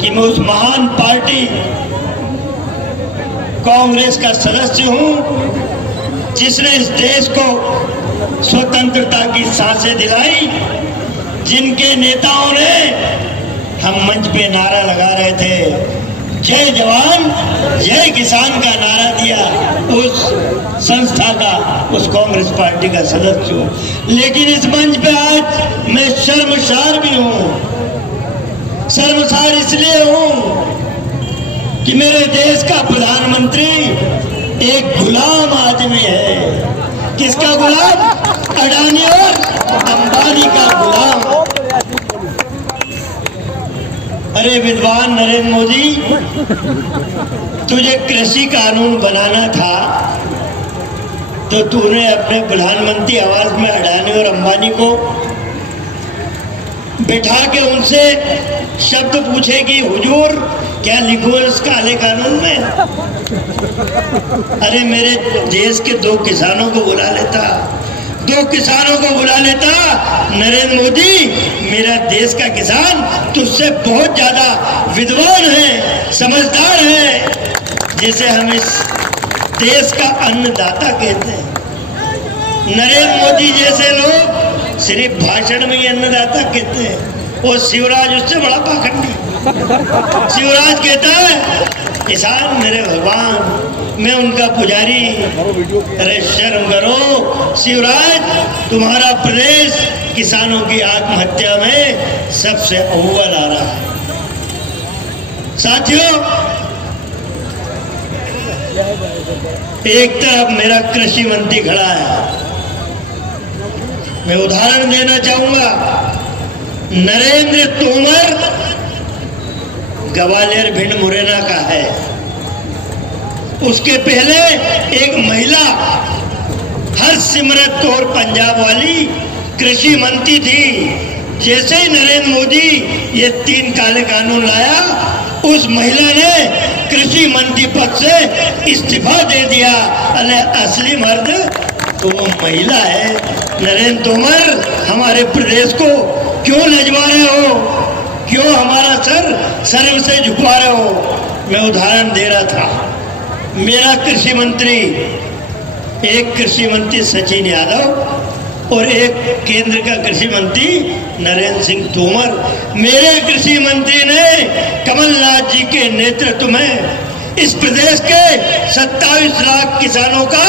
कि मैं उस महान पार्टी कांग्रेस का सदस्य हूं जिसने इस देश को स्वतंत्रता की सांसें दिलाई, जिनके नेताओं ने हम मंच पे नारा लगा रहे थे, जय जवान जय किसान का नारा दिया, उस संस्था का, उस कांग्रेस पार्टी का सदस्य हूं। लेकिन इस मंच पे आज मैं शर्मसार भी हूं। शर्मसार इसलिए हूं कि मेरे देश का प्रधानमंत्री एक गुलाम आदमी है। किसका गुलाम? अडानी और अंबानी का गुलाम। अरे विद्वान नरेंद्र मोदी, तुझे कृषि कानून बनाना था तो तूने अपने प्रधानमंत्री आवास में अडानी और अंबानी को बिठा के उनसे शब्द पूछे कि हुजूर क्या लिखो इस काले कानून में। अरे मेरे देश के 2 किसानों को बुला लेता, 2 किसानों को बुला लेता। नरेंद्र मोदी, मेरा देश का किसान तुझसे बहुत ज्यादा विद्वान है, समझदार है, जिसे हम इस देश का अन्नदाता कहते हैं। नरेंद्र मोदी जैसे लोग सिर्फ भाषण में ही अन्नदाता कहते हैं। वो शिवराज उससे बड़ा पाखंडी। शिवराज कहता है किसान मेरे भगवान, मैं उनका पुजारी। अरे शर्म करो शिवराज, तुम्हारा प्रदेश किसानों की आत्महत्या में सबसे अव्वल आ रहा है। साथियों, एक तरफ मेरा कृषि मंत्री खड़ा है, मैं उदाहरण देना चाहूंगा। नरेंद्र तोमर ग्वालियर भिंड मुरैना का है। उसके पहले एक महिला हरसिमरत कौर पंजाब वाली कृषि मंत्री थी। जैसे ही नरेंद्र मोदी ये 3 काले कानून लाया, उस महिला ने कृषि मंत्री पद से इस्तीफा दे दिया। अरे असली मर्द तो वो महिला है। नरेंद्र तोमर, हमारे प्रदेश को क्यों लजवा रहे हो? क्यों हमारा सर से झुकवा रहे हो? मैं उदाहरण दे रहा था। मेरा कृषि मंत्री, एक कृषि मंत्री सचिन यादव और एक केंद्र का कृषि मंत्री नरेंद्र सिंह तोमर। मेरे कृषि मंत्री ने कमलनाथ जी के नेतृत्व में इस प्रदेश के 27 लाख किसानों का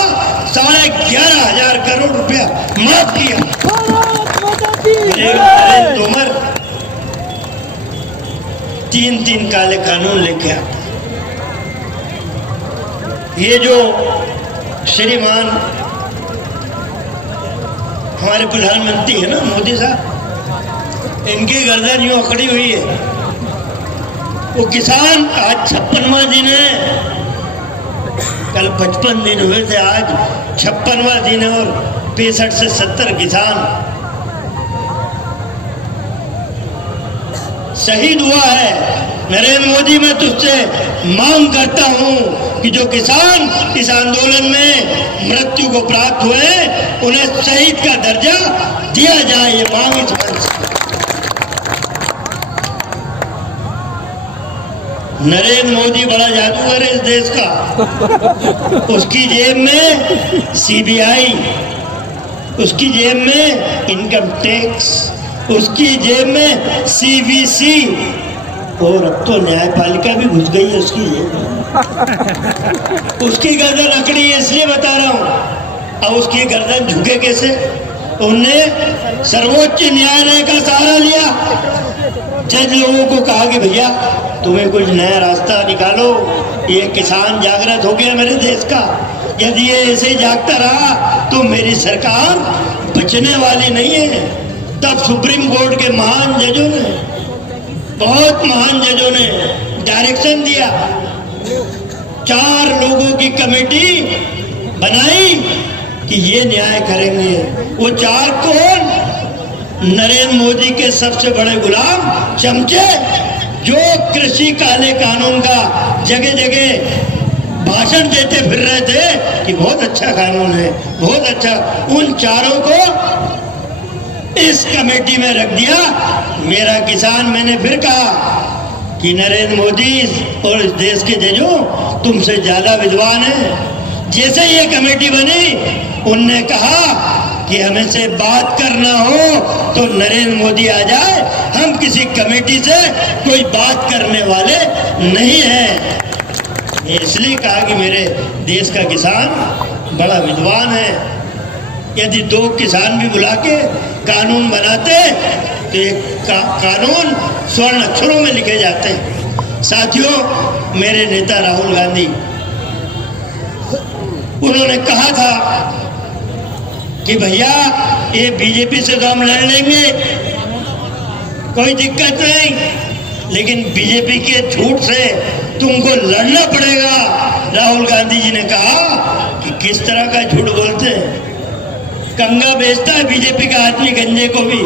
11,500 करोड़ रुपया माफ किया। नरेंद्र तोमर 3 काले कानून लेके आता। ये जो श्रीमान हमारे प्रधानमंत्री है ना, मोदी साहब, इनकी गर्दन यूं अकड़ी हुई है। वो किसान आज 56वां दिन है, कल 55 दिन हुए थे, आज 56वां दिन है और 65 से 70 किसान शहीद हुआ है। नरेंद्र मोदी, मैं तुझसे मांग करता हूं कि जो किसान इस आंदोलन में मृत्यु को प्राप्त हुए उन्हें शहीद का दर्जा दिया जाए। ये मांग इस मंच से। नरेंद्र मोदी बड़ा जादूगर है इस देश का। उसकी जेब में सीबीआई, उसकी जेब में इनकम टैक्स, उसकी जेब में सीवीसी और अब तो न्यायपालिका भी घुस गई है उसकी जेब में। उसकी गर्दन अकड़ी है इसलिए बता रहा हूं। अब उसकी गर्दन झुके कैसे? उनने सर्वोच्च न्यायालय का सहारा लिया। जज लोगों को कहा कि भैया तुम्हें कुछ नया रास्ता निकालो, ये किसान जागृत हो गया मेरे देश का। यदि ये ऐसे जागता रहा तो मेरी सरकार बचने वाली नहीं है। तब सुप्रीम कोर्ट के महान जजों ने, बहुत महान जजों ने डायरेक्शन दिया। 4 लोगों की कमेटी बनाई कि ये न्याय करेंगे। वो 4 कौन? नरेंद्र मोदी के सबसे बड़े गुलाम चमचे, जो कृषि काले कानून का जगह जगह भाषण देते फिर रहे थे कि बहुत अच्छा कानून है, बहुत अच्छा। उन 4 को इस कमेटी में रख दिया। मेरा किसान, मैंने फिर कहा कि नरेंद्र मोदी और इस देश के जजों तुमसे ज्यादा विद्वान हैं। जैसे ये कमेटी बनी उनने कहा कि हमें से बात करना हो तो नरेंद्र मोदी आ जाए, हम किसी कमेटी से कोई बात करने वाले नहीं हैं। इसलिए कहा कि मेरे देश का किसान बड़ा विद्वान है। यदि दो किसान भी बुला के कानून बनाते तो एक कानून स्वर्ण अक्षरों में लिखे जाते हैं। साथियों, मेरे नेता राहुल गांधी, उन्होंने कहा था कि भैया ये बीजेपी से तो हम लड़ लेंगे, कोई दिक्कत नहीं, लेकिन बीजेपी के झूठ से तुमको लड़ना पड़ेगा। राहुल गांधी जी ने कहा कि किस तरह का झूठ बोलते हैं। कंगा बेचता है बीजेपी का आदमी गंजे को भी,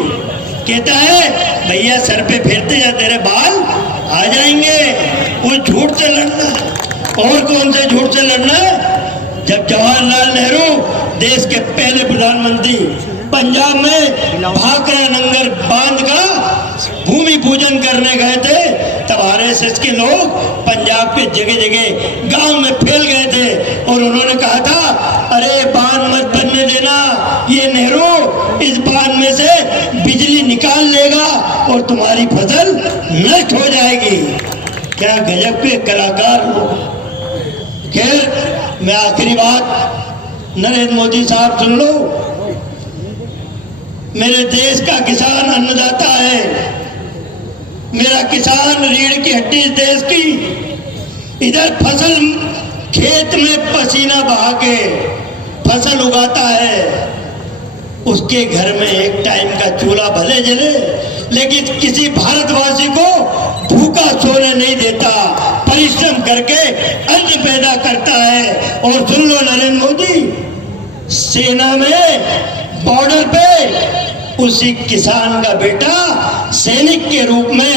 कहता है भैया सर पे फेरते जा तेरे बाल आ जाएंगे। वो झूठ से लड़ना है। और कौन से झूठ से लड़ना है? जब जवाहरलाल नेहरू देश के पहले प्रधानमंत्री पंजाब में भाखड़ा नंगर बांध का भूमि पूजन करने गए थे, तब आरएसएस के लोग पंजाब के जगह जगह गांव में फैल गए थे और उन्होंने कहा था अरे बांध मत बनने देना, ये नेहरू इस बांध में से बिजली निकाल लेगा और तुम्हारी फसल नष्ट हो जाएगी। क्या गजब के कलाकार लोग। खैर, मैं आखिरी बात, नरेंद्र मोदी साहब सुन लो, मेरे देश का किसान अन्नदाता है। मेरा किसान रीढ़ की हड्डी इस देश की। इधर फसल खेत में पसीना बहा के फसल उगाता है, उसके घर में एक टाइम का चूल्हा भले जले, लेकिन किसी भारतवासी को भूखा सोने नहीं देता, परिश्रम करके अन्न पैदा करता है। और सुन लो नरेंद्र मोदी, सेना में बॉर्डर पे उसी किसान का बेटा सैनिक के रूप में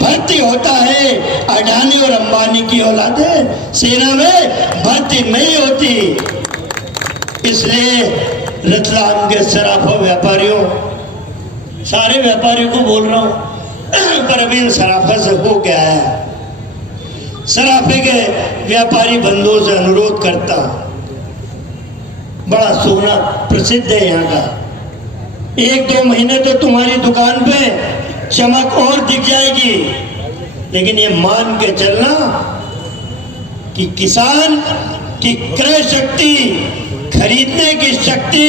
भर्ती होता है। अडानी और अंबानी की औलादें सेना में भर्ती नहीं होती। इसलिए रतलाम के सराफा व्यापारियों, सारे व्यापारियों को बोल रहा हूं, पर अभी सराफा से हो गया है। सराफे के व्यापारी बंधुओं से अनुरोध करता हूं, बड़ा सोना प्रसिद्ध है यहाँ का, 1-2 महीने तो तुम्हारी दुकान पे चमक और दिख जाएगी, लेकिन ये मान के चलना कि किसान की क्रय शक्ति, खरीदने की शक्ति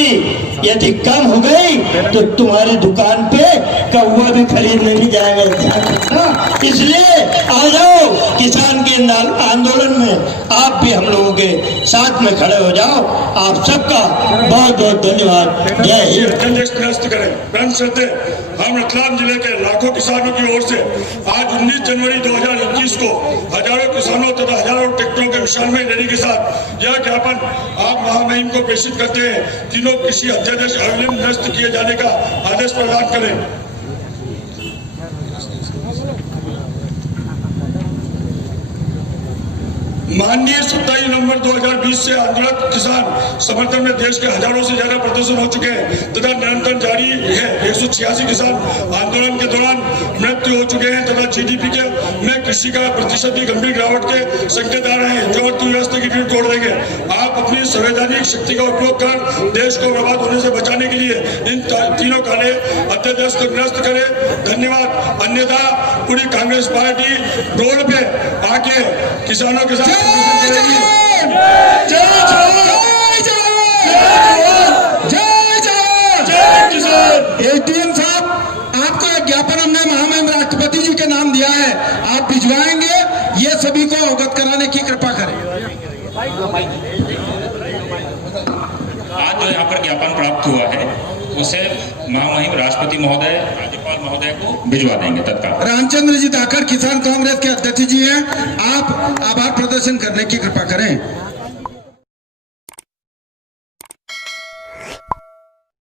यदि कम हो गई तो तुम्हारी दुकान पे कौवा भी खरीदने नहीं जाएगा। इसलिए आ जाओ किसान के आंदोलन में, आप भी हम लोगों के साथ में खड़े हो जाओ। आप सबका बहुत बहुत धन्यवाद। जय हिंद। हम रतलाम जिले के लाखों किसानों की ओर से आज 19 जनवरी 2021 को हजारों किसानों तथा हजारों ट्रैक्टरों के विशालमय रैली के साथ यह ज्ञापन आप महामहिम को प्रेषित करते हैं। तीनों कृषि अध्यादेश अविलंब निरस्त किए जाने का आदेश प्रदान करें। माननीय 27 नवंबर 2020 से आंदोलन किसान समर्थन में देश के हजारों से ज्यादा प्रदर्शन हो चुके हैं तथा निरंतर जारी है। 186 किसान आंदोलन के दौरान मृत्यु हो चुके हैं तथा जीडीपी के में कृषि का प्रतिशत भी गंभीर गिरावट के संकेत आ रहे हैं जो अर्थव्यवस्था की नींव तोड़ देंगे। आप अपनी संवैधानिक शक्ति का उपयोग कर देश को बर्बाद होने से बचाने के लिए इन तीनों काले अध्यादेश को निरस्त करें। धन्यवाद। अन्यथा पूरी कांग्रेस पार्टी रोड पे आके किसानों के साथ एटीएम साहब, आपको एक ज्ञापन हमने महामहिम राष्ट्रपति जी के नाम दिया है, आप भिजवाएंगे, ये सभी को अवगत कराने की कृपा करें। आज जो यहाँ पर ज्ञापन प्राप्त हुआ है उसे महामहिम राष्ट्रपति महोदय, राज्यपाल महोदय को भिजवा देंगे तत्काल। रामचंद्र जी धाकड़ किसान कांग्रेस के अध्यक्ष जी हैं, आप आभार प्रदर्शन करने की कृपा करें।